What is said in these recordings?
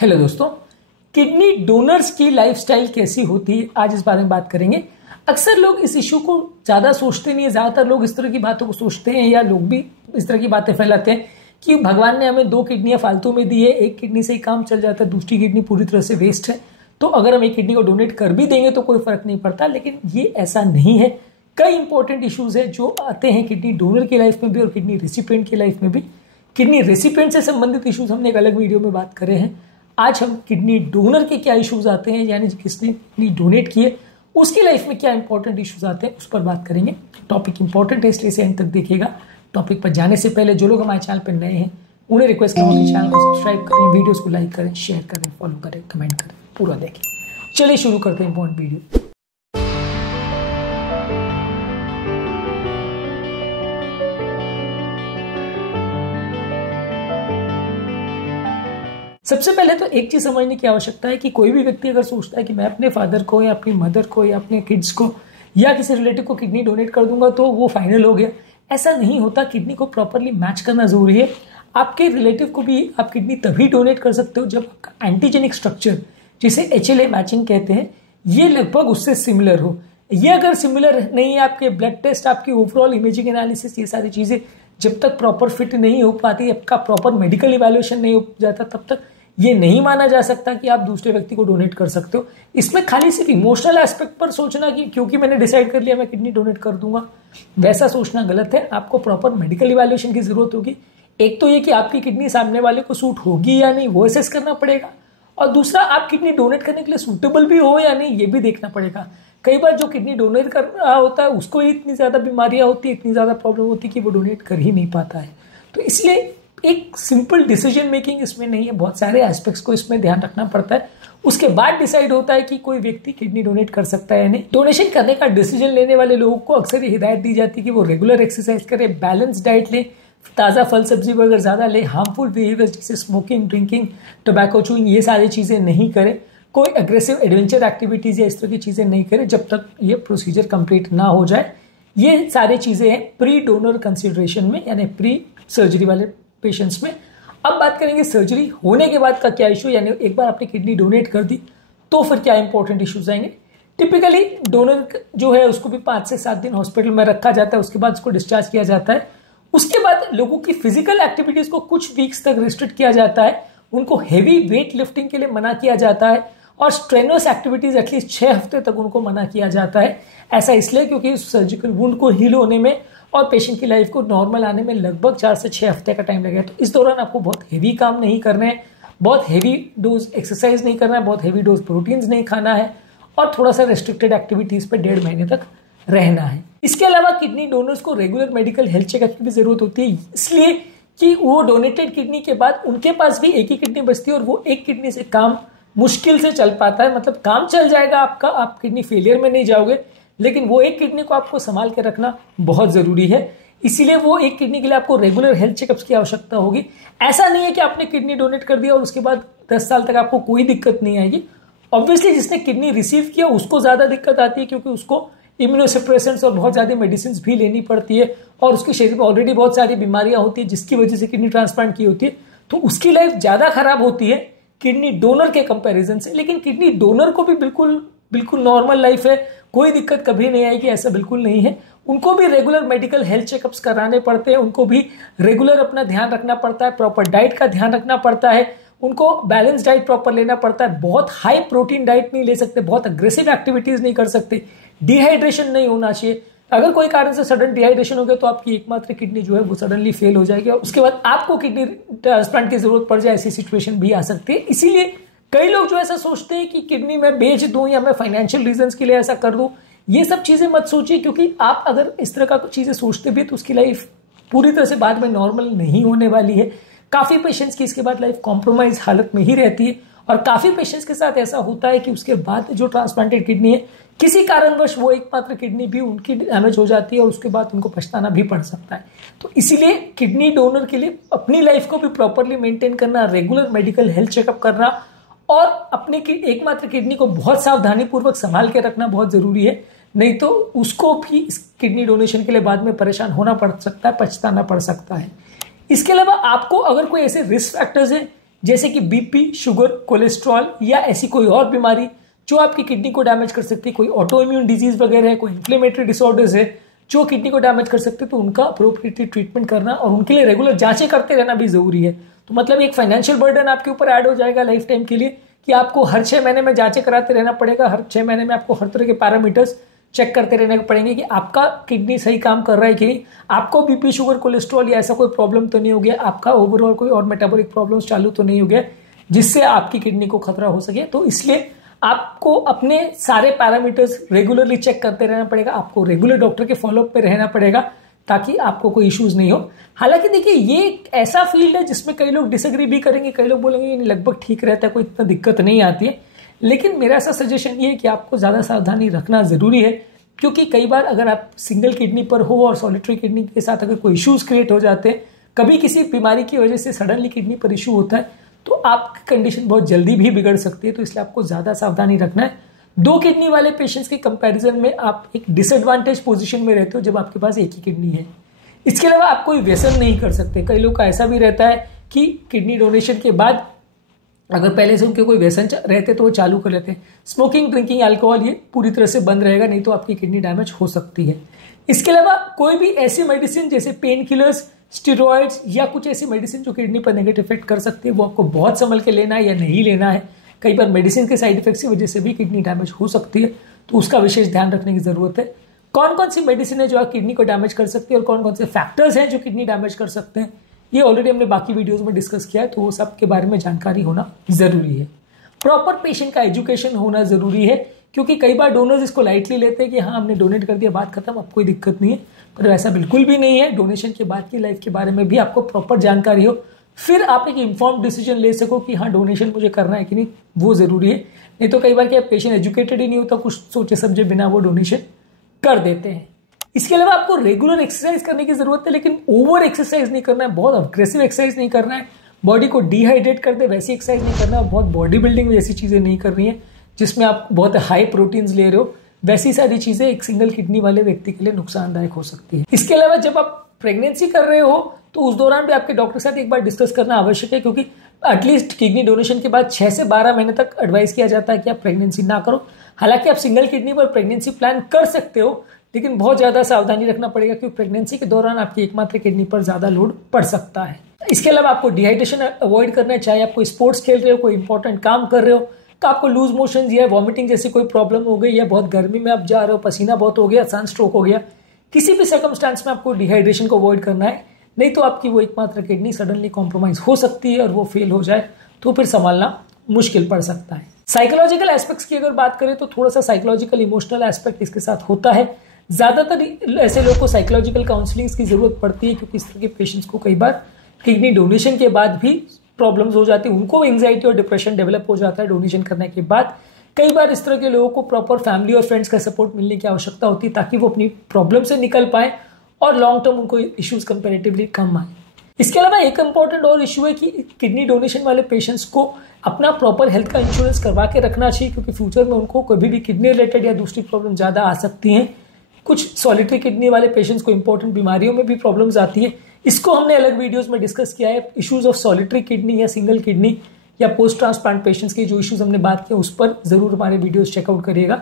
Hello दोस्तों, kidney donors की lifestyle कैसी होती है, आज इस बारे में बात करेंगे। अक्सर लोग इस इशू को ज़्यादा सोचते नहीं है। ज़्यादातर लोग इस तरह की बातों को सोचते हैं या लोग भी इस तरह की बातें फैलाते हैं कि भगवान ने हमें 2 किडनियाँ फालतू में दी है, एक किडनी से ही काम चल जाता है, दूसरी किडनी पूरी तरह से वेस्ट है, तो अगर हम एक किडनी को डोनेट कर भी देंगे तो कोई फर्क नहीं पड़ता। लेकिन ये ऐसा नहीं है। कई इंपॉर्टेंट इश्यूज है जो आते हैं किडनी डोनर की लाइफ में भी और किडनी रेसिपिएंट की लाइफ में भी। किडनी रेसिपिएंट से संबंधित इश्यूज हमने एक अलग वीडियो में बात करे हैं। आज हम किडनी डोनर के क्या इश्यूज आते हैं, यानी किसने किडनी डोनेट किए उसकी लाइफ में क्या इंपॉर्टेंट इश्यूज आते हैं, उस पर बात करेंगे। टॉपिक इंपॉर्टेंट है, इसलिए एंड तक देखिएगा। टॉपिक पर जाने से पहले जो लोग हमारे चैनल पर नए हैं उन्हें रिक्वेस्ट करूँगा कि चैनल को सब्सक्राइब करें, वीडियोस को लाइक करें, शेयर करें, फॉलो करें, कमेंट करें, पूरा देखें। चलिए शुरू करते हैं इंपॉर्टेंट वीडियो। सबसे पहले तो एक चीज समझने की आवश्यकता है कि कोई भी व्यक्ति अगर सोचता है कि मैं अपने फादर को या अपनी मदर को या अपने किड्स को या किसी रिलेटिव को किडनी डोनेट कर दूंगा तो वो फाइनल हो गया, ऐसा नहीं होता। किडनी को प्रॉपरली मैच करना जरूरी है। आपके रिलेटिव को भी आप किडनी तभी डोनेट कर सकते हो जब आपका एंटीजेनिक स्ट्रक्चर, जिसे HLA मैचिंग कहते हैं, ये लगभग उससे सिमिलर हो। ये अगर सिमिलर नहीं है, आपके ब्लड टेस्ट, आपकी ओवरऑल इमेजिंग एनालिसिस, ये सारी चीजें जब तक प्रॉपर फिट नहीं हो पाती, आपका प्रॉपर मेडिकल इवैल्यूएशन नहीं हो जाता, तब तक ये नहीं माना जा सकता कि आप दूसरे व्यक्ति को डोनेट कर सकते हो। इसमें खाली सिर्फ इमोशनल एस्पेक्ट पर सोचना कि क्योंकि मैंने डिसाइड कर लिया मैं किडनी डोनेट कर दूंगा, वैसा सोचना गलत है। आपको प्रॉपर मेडिकल इवैल्यूएशन की जरूरत होगी। एक तो ये कि आपकी किडनी सामने वाले को सूट होगी या नहीं, वो असेस करना पड़ेगा, और दूसरा आप किडनी डोनेट करने के लिए सूटेबल भी हो या नहीं, ये भी देखना पड़ेगा। कई बार जो किडनी डोनेट कर रहा होता है उसको इतनी ज्यादा बीमारियां होती है, इतनी ज्यादा प्रॉब्लम होती है कि वो डोनेट कर ही नहीं पाता है। तो इसलिए एक सिंपल डिसीजन मेकिंग इसमें नहीं है, बहुत सारे एस्पेक्ट्स को इसमें ध्यान रखना पड़ता है। उसके बाद डिसाइड होता है कि कोई व्यक्ति किडनी डोनेट कर सकता है या नहीं। डोनेशन करने का डिसीजन लेने वाले लोगों को अक्सर ये हिदायत दी जाती है कि वो रेगुलर एक्सरसाइज करें, बैलेंस डाइट लें, ताज़ा फल सब्जी वगैरह ज़्यादा लें, हार्मफुल बिहेवियर जैसे स्मोकिंग, ड्रिंकिंग, टोबैको चूइंग, ये सारी चीज़ें नहीं करें, कोई एग्रेसिव एडवेंचर एक्टिविटीज़ या इस तरह की चीज़ें नहीं करें जब तक ये प्रोसीजर कंप्लीट ना हो जाए। ये सारी चीज़ें हैं प्री डोनर कंसिडरेशन में, यानी प्री सर्जरी वाले पेशेंट्स में। अब बात करेंगे सर्जरी होने के बाद का क्या इशू, यानी एक बार आपने किडनी डोनेट कर दी तो फिर क्या इंपॉर्टेंट इश्यूज आएंगे। टिपिकली डोनर जो है उसको भी 5 से 7 दिन हॉस्पिटल में रखा जाता है, उसके बाद उसको डिस्चार्ज किया जाता है। उसके बाद लोगों की फिजिकल एक्टिविटीज को कुछ वीक्स तक रिस्ट्रिक्ट किया जाता है, उनको हेवी वेट लिफ्टिंग के लिए मना किया जाता है, और स्ट्रेनस एक्टिविटीज एटलीस्ट 6 हफ्ते तक उनको मना किया जाता है। ऐसा इसलिए क्योंकि सर्जिकल वुंड को हील होने में और पेशेंट की लाइफ को नॉर्मल आने में लगभग 4 से 6 हफ्ते का टाइम लगेगा। तो इस दौरान आपको बहुत हेवी काम नहीं करना है, बहुत हेवी डोज एक्सरसाइज नहीं करना है, बहुत हेवी डोज प्रोटीन्स नहीं खाना है, और थोड़ा सा रेस्ट्रिक्टेड एक्टिविटीज पे 1.5 महीने तक रहना है। इसके अलावा किडनी डोनर्स को रेगुलर मेडिकल हेल्थ चेकअप की भी जरूरत होती है, इसलिए कि वो डोनेटेड किडनी के बाद उनके पास भी एक ही किडनी बचती है और वो एक किडनी से काम मुश्किल से चल पाता है। मतलब काम चल जाएगा आपका, आप किडनी फेलियर में नहीं जाओगे, लेकिन वो एक किडनी को आपको संभाल के रखना बहुत जरूरी है। इसीलिए वो एक किडनी के लिए आपको रेगुलर हेल्थ चेकअप्स की आवश्यकता होगी। ऐसा नहीं है कि आपने किडनी डोनेट कर दिया और उसके बाद 10 साल तक आपको कोई दिक्कत नहीं आएगी। ऑब्वियसली जिसने किडनी रिसीव किया उसको ज्यादा दिक्कत आती है, क्योंकि उसको इम्यूनोसप्रेसेंट्स और बहुत ज्यादा मेडिसिन भी लेनी पड़ती है, और उसके शरीर में ऑलरेडी बहुत सारी बीमारियां होती है जिसकी वजह से किडनी ट्रांसप्लांट की होती है, तो उसकी लाइफ ज्यादा खराब होती है किडनी डोनर के कंपैरिजन से। लेकिन किडनी डोनर को भी बिल्कुल नॉर्मल लाइफ है, कोई दिक्कत कभी नहीं आएगी, ऐसा बिल्कुल नहीं है। उनको भी रेगुलर मेडिकल हेल्थ चेकअप्स कराने पड़ते हैं, उनको भी रेगुलर अपना ध्यान रखना पड़ता है, प्रॉपर डाइट का ध्यान रखना पड़ता है, उनको बैलेंस डाइट प्रॉपर लेना पड़ता है, बहुत हाई प्रोटीन डाइट नहीं ले सकते, बहुत अग्रेसिव एक्टिविटीज नहीं कर सकते, डिहाइड्रेशन नहीं होना चाहिए। अगर कोई कारण से सडन डिहाइड्रेशन हो गया तो आपकी एकमात्र किडनी जो है वो सडनली फेल हो जाएगी और उसके बाद आपको किडनी ट्रांसप्लांट की जरूरत पड़ जाए, ऐसी सिचुएशन भी आ सकती है। इसीलिए कई लोग जो ऐसा सोचते हैं कि किडनी मैं बेच दूं या मैं फाइनेंशियल रीजंस के लिए ऐसा कर दूं, ये सब चीजें मत सोचिए, क्योंकि आप अगर इस तरह का चीजें सोचते भी तो उसकी लाइफ पूरी तरह से बाद में नॉर्मल नहीं होने वाली है। काफी पेशेंट्स की इसके बाद लाइफ कॉम्प्रोमाइज हालत में ही रहती है, और काफी पेशेंट्स के साथ ऐसा होता है कि उसके बाद जो ट्रांसप्लांटेड किडनी है किसी कारणवश वो एकमात्र किडनी भी उनकी डैमेज हो जाती है और उसके बाद उनको पछताना भी पड़ सकता है। तो इसीलिए किडनी डोनर के लिए अपनी लाइफ को भी प्रॉपरली मेंटेन करना, रेगुलर मेडिकल हेल्थ चेकअप करना और अपनी एकमात्र किडनी को बहुत सावधानी पूर्वक संभाल के रखना बहुत जरूरी है। नहीं तो उसको भी इस किडनी डोनेशन के लिए बाद में परेशान होना पड़ सकता है, पछताना पड़ सकता है। इसके अलावा आपको अगर कोई ऐसे रिस्क फैक्टर्स हैं जैसे कि बीपी, शुगर, कोलेस्ट्रॉल या ऐसी कोई और बीमारी जो आपकी किडनी को डैमेज कर सकती है, कोई ऑटो इम्यून डिजीज वगैरह है, कोई इन्फ्लेमेटरी डिसऑर्डर्स है जो किडनी को डैमेज कर सकते हैं, तो उनका अप्रोप्रिएटली ट्रीटमेंट करना और उनके लिए रेगुलर जांचें करते रहना भी जरूरी है। तो मतलब एक फाइनेंशियल बर्डन आपके ऊपर ऐड हो जाएगा लाइफ टाइम के लिए कि आपको हर 6 महीने में जांचें कराते रहना पड़ेगा, हर 6 महीने में आपको हर तरह के पैरामीटर्स चेक करते रहने पड़ेंगे कि आपका किडनी सही काम कर रहा है कि नहीं, आपको बीपी, शुगर, कोलेस्ट्रॉल या ऐसा कोई प्रॉब्लम तो नहीं हो गया, आपका ओवरऑल कोई और मेटाबॉलिक प्रॉब्लम्स चालू तो नहीं हो गया जिससे आपकी किडनी को खतरा हो सके। तो इसलिए आपको अपने सारे पैरामीटर्स रेगुलरली चेक करते रहना पड़ेगा, आपको रेगुलर डॉक्टर के फॉलोअप पे रहना पड़ेगा ताकि आपको कोई इश्यूज नहीं हो। हालांकि देखिए ये एक ऐसा फील्ड है जिसमें कई लोग डिसएग्री भी करेंगे, कई लोग बोलेंगे लगभग ठीक रहता है, कोई इतना दिक्कत नहीं आती है, लेकिन मेरा ऐसा सजेशन ये है कि आपको ज़्यादा सावधानी रखना ज़रूरी है, क्योंकि कई बार अगर आप सिंगल किडनी पर हो और सॉलिटरी किडनी के साथ अगर कोई इश्यूज क्रिएट हो जाते हैं, कभी किसी बीमारी की वजह से सडनली किडनी पर इशू होता है, तो आपकी कंडीशन बहुत जल्दी भी बिगड़ सकती है। तो इसलिए आपको ज़्यादा सावधानी रखना है। 2 किडनी वाले पेशेंट्स के कंपैरिजन में आप एक डिसएडवांटेज पोजीशन में रहते हो जब आपके पास एक ही किडनी है। इसके अलावा आप कोई व्यसन नहीं कर सकते। कई लोग का ऐसा भी रहता है कि किडनी डोनेशन के बाद अगर पहले से उनके कोई व्यसन रहते तो वो चालू कर लेते हैं। स्मोकिंग, ड्रिंकिंग, अल्कोहल ये पूरी तरह से बंद रहेगा, नहीं तो आपकी किडनी डैमेज हो सकती है। इसके अलावा कोई भी ऐसी मेडिसिन जैसे पेन किलर्स, स्टेरॉइड्स या कुछ ऐसी मेडिसिन जो किडनी पर नेगेटिव इफेक्ट कर सकती है, वो आपको बहुत संभल के लेना है या नहीं लेना है। कई बार मेडिसिन के साइड इफेक्ट्स की वजह से भी किडनी डैमेज हो सकती है, तो उसका विशेष ध्यान रखने की जरूरत है। कौन कौन सी मेडिसिन है जो आप किडनी को डैमेज कर सकती है और कौन कौन से फैक्टर्स हैं जो किडनी डैमेज कर सकते हैं, ये ऑलरेडी हमने बाकी वीडियोस में डिस्कस किया है, तो वो सब के बारे में जानकारी होना जरूरी है। प्रॉपर पेशेंट का एजुकेशन होना जरूरी है, क्योंकि कई बार डोनर्स इसको लाइटली लेते हैं कि हाँ हमने डोनेट कर दिया, बात खत्म, अब कोई दिक्कत नहीं है, पर ऐसा बिल्कुल भी नहीं है। डोनेशन के बाद की लाइफ के बारे में भी आपको प्रॉपर जानकारी हो, फिर आप एक इन्फॉर्म्ड डिसीजन ले सको कि हाँ डोनेशन मुझे करना है कि नहीं, वो जरूरी है। नहीं तो कई बार क्या पेशेंट एजुकेटेड ही नहीं होता, कुछ सोचे समझे बिना वो डोनेशन कर देते हैं। इसके अलावा आपको रेगुलर एक्सरसाइज करने की जरूरत है, लेकिन ओवर एक्सरसाइज नहीं करना है, बहुत अग्रेसिव एक्सरसाइज नहीं करना है, बॉडी को डिहाइड्रेट कर दे वैसी एक्सरसाइज नहीं करना है, बहुत बॉडी बिल्डिंग जैसी चीजें नहीं करनी है जिसमें आप बहुत हाई प्रोटीन्स ले रहे हो, वैसी सारी चीजें एक सिंगल किडनी वाले व्यक्ति के लिए नुकसानदायक हो सकती है। इसके अलावा जब आप प्रेगनेंसी कर रहे हो तो उस दौरान भी आपके डॉक्टर के साथ एक बार डिस्कस करना आवश्यक है, क्योंकि एटलीस्ट किडनी डोनेशन के बाद 6 से 12 महीने तक एडवाइस किया जाता है कि आप प्रेगनेंसी ना करो। हालांकि आप सिंगल किडनी पर प्रेगनेंसी प्लान कर सकते हो, लेकिन बहुत ज्यादा सावधानी रखना पड़ेगा, क्योंकि प्रेगनेंसी के दौरान आपकी एकमात्र किडनी पर ज्यादा लोड पड़ सकता है। इसके अलावा आपको डिहाइड्रेशन अवॉइड करना है, चाहे आप कोई स्पोर्ट्स खेल रहे हो, कोई इंपॉर्टेंट काम कर रहे हो, तो आपको लूज मोशन या वॉमिटिंग जैसी कोई प्रॉब्लम हो गई, या बहुत गर्मी में आप जा रहे हो, पसीना बहुत हो गया, सनस्ट्रोक हो गया, किसी भी सर्कमस्टांस में आपको डिहाइड्रेशन को अवॉइड करना है, नहीं तो आपकी वो एकमात्र किडनी सडनली कॉम्प्रोमाइज हो सकती है और वो फेल हो जाए तो फिर संभालना मुश्किल पड़ सकता है। साइकोलॉजिकल एस्पेक्ट्स की अगर बात करें तो थोड़ा सा साइकोलॉजिकल इमोशनल एस्पेक्ट इसके साथ होता है। ज्यादातर ऐसे लोगों को साइकोलॉजिकल काउंसलिंग की जरूरत पड़ती है, क्योंकि इस तरह के पेशेंट्स को कई बार किडनी डोनेशन के बाद भी प्रॉब्लम्स हो जाती है, उनको एंजाइटी और डिप्रेशन डेवलप हो जाता है डोनेशन करने के बाद। कई बार इस तरह के लोगों को प्रॉपर फैमिली और फ्रेंड्स का सपोर्ट मिलने की आवश्यकता होती है, ताकि वो अपनी प्रॉब्लम से निकल पाए और लॉन्ग टर्म उनको इश्यूज कंपैरेटिवली कम आए। इसके अलावा एक इंपॉर्टेंट और इशू है कि किडनी डोनेशन वाले पेशेंट्स को अपना प्रॉपर हेल्थ का इंश्योरेंस करवा के रखना चाहिए, क्योंकि फ्यूचर में उनको कभी भी किडनी रिलेटेड या दूसरी प्रॉब्लम ज्यादा आ सकती हैं। कुछ सॉलिटरी किडनी वाले पेशेंट्स को इंपॉर्टेंट बीमारियों में भी प्रॉब्लम्स आती है, इसको हमने अलग वीडियोस में डिस्कस किया है। इश्यूज ऑफ सॉलिटरी किडनी या सिंगल किडनी या पोस्ट ट्रांसप्लांट पेशेंट्स के जो इश्यूज हमने बात किया, उस पर जरूर हमारे वीडियोस चेकआउट करिएगा।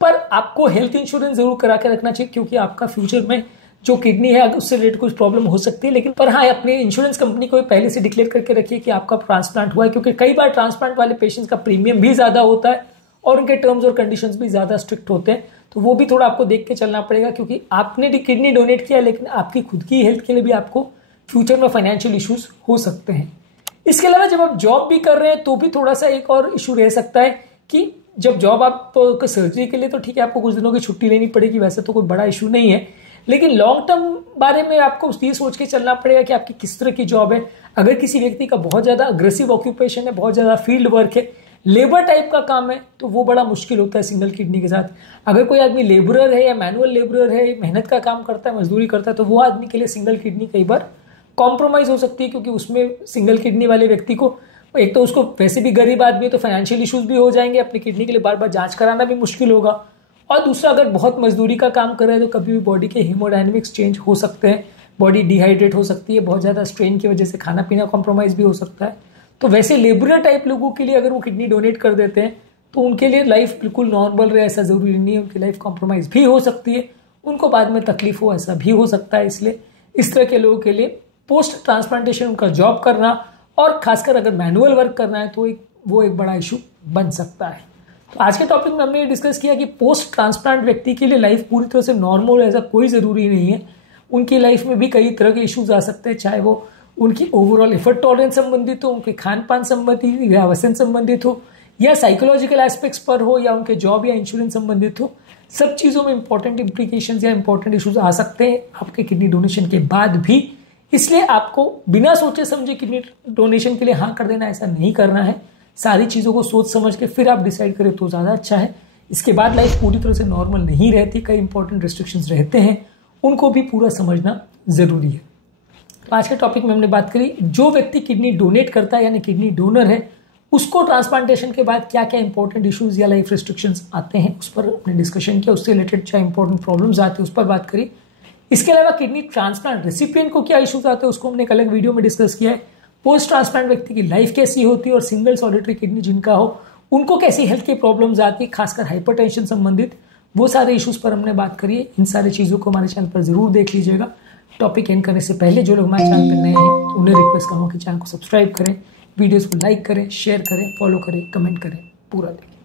पर आपको हेल्थ इंश्योरेंस जरूर करा के रखना चाहिए, क्योंकि आपका फ्यूचर में जो किडनी है उससे रिलेटेड कुछ प्रॉब्लम हो सकती है, लेकिन पर हाँ अपने इंश्योरेंस कंपनी को पहले से डिक्लेयर करके रखिए कि आपका ट्रांसप्लांट हुआ है, क्योंकि कई बार ट्रांसप्लांट वाले पेशेंट्स का प्रीमियम भी ज्यादा होता है और उनके टर्म्स और कंडीशंस भी ज्यादा स्ट्रिक्ट होते हैं, तो वो भी थोड़ा आपको देख के चलना पड़ेगा, क्योंकि आपने किडनी डोनेट किया लेकिन आपकी खुद की हेल्थ के लिए भी आपको फ्यूचर में फाइनेंशियल इश्यूज हो सकते हैं। इसके अलावा जब आप जॉब भी कर रहे हैं तो भी थोड़ा सा एक और इशू रह सकता है कि जब जॉब आप सर्जरी के लिए तो ठीक है आपको कुछ दिनों की छुट्टी लेनी पड़ेगी, वैसे तो कोई बड़ा इशू नहीं है, लेकिन लॉन्ग टर्म बारे में आपको ये सोच के चलना पड़ेगा कि आपकी किस तरह की जॉब है। अगर किसी व्यक्ति का बहुत ज्यादा अग्रेसिव ऑक्यूपेशन है, बहुत ज्यादा फील्ड वर्क है, लेबर टाइप का काम है, तो वो बड़ा मुश्किल होता है सिंगल किडनी के साथ। अगर कोई आदमी लेबरर है या मैनुअल लेबरर है, मेहनत का काम करता है, मजदूरी करता है, तो वो आदमी के लिए सिंगल किडनी कई बार कॉम्प्रोमाइज हो सकती है, क्योंकि उसमें सिंगल किडनी वाले व्यक्ति को एक तो उसको वैसे भी गरीब आदमी है तो फाइनेंशियल इश्यूज भी हो जाएंगे, अपनी किडनी के लिए बार बार जांच कराना भी मुश्किल होगा, और दूसरा अगर बहुत मजदूरी का काम कर रहे हैं तो कभी भी बॉडी के हीमोडायनेमिक्स चेंज हो सकते हैं, बॉडी डिहाइड्रेट हो सकती है, बहुत ज़्यादा स्ट्रेन की वजह से खाना पीना कॉम्प्रोमाइज भी हो सकता है। तो वैसे लेबरर टाइप लोगों के लिए अगर वो किडनी डोनेट कर देते हैं तो उनके लिए लाइफ बिल्कुल नॉर्मल रहे ऐसा ज़रूरी नहीं है, उनकी लाइफ कॉम्प्रोमाइज़ भी हो सकती है, उनको बाद में तकलीफ हो ऐसा भी हो सकता है। इसलिए इस तरह के लोगों के लिए पोस्ट ट्रांसप्लांटेशन उनका जॉब करना और खासकर अगर मैनुअल वर्क करना है तो वो एक बड़ा इशू बन सकता है। तो आज के टॉपिक में हमने ये डिस्कस किया कि पोस्ट ट्रांसप्लांट व्यक्ति के लिए लाइफ पूरी तरह से नॉर्मल ऐसा कोई ज़रूरी नहीं है, उनकी लाइफ में भी कई तरह के इश्यूज आ सकते हैं, चाहे वो उनकी ओवरऑल एफर्ट टॉलरेंस संबंधित हो, उनके खान पान संबंधित या वजन संबंधित हो, या साइकोलॉजिकल एस्पेक्ट्स पर हो, या उनके जॉब या इंश्योरेंस संबंधित हो। सब चीज़ों में इंपॉर्टेंट इंप्लीकेशंस या इंपॉर्टेंट इश्यूज आ सकते हैं आपके किडनी डोनेशन के बाद भी। इसलिए आपको बिना सोचे समझे किडनी डोनेशन के लिए हाँ कर देना, ऐसा नहीं करना है। सारी चीज़ों को सोच समझ के फिर आप डिसाइड करें तो ज़्यादा अच्छा है। इसके बाद लाइफ पूरी तरह से नॉर्मल नहीं रहती, कई इंपॉर्टेंट रिस्ट्रिक्शंस रहते हैं, उनको भी पूरा समझना ज़रूरी है। तो आज के टॉपिक में हमने बात करी जो व्यक्ति किडनी डोनेट करता है यानी किडनी डोनर है, उसको ट्रांसप्लांटेशन के बाद क्या क्या इंपॉर्टेंट इश्यूज या लाइफ रिस्ट्रिक्शंस आते हैं उस पर अपने डिस्कशन किया, उससे रिलेटेड क्या इंपॉर्टेंट प्रॉब्लम्स आते हैं उस पर बात करी। इसके अलावा किडनी ट्रांसप्लांट रेसिपिएंट को क्या इश्यूज आते हैं उसको हमने एक अलग वीडियो में डिस्कस किया है। पोस्ट ट्रांसप्लांट व्यक्ति की लाइफ कैसी होती है और सिंगल सॉलिटरी किडनी जिनका हो उनको कैसी हेल्थ की प्रॉब्लम्स आती है, खासकर हाइपरटेंशन संबंधित, वो सारे इश्यूज पर हमने बात करी है। इन सारी चीज़ों को हमारे चैनल पर जरूर देख लीजिएगा। टॉपिक एंड करने से पहले जो लोग हमारे चैनल पर नए हैं उन्हें रिक्वेस्ट करूँगा कि चैनल को सब्सक्राइब करें, वीडियोस को लाइक करें, शेयर करें, फॉलो करें, कमेंट करें, पूरा देखें।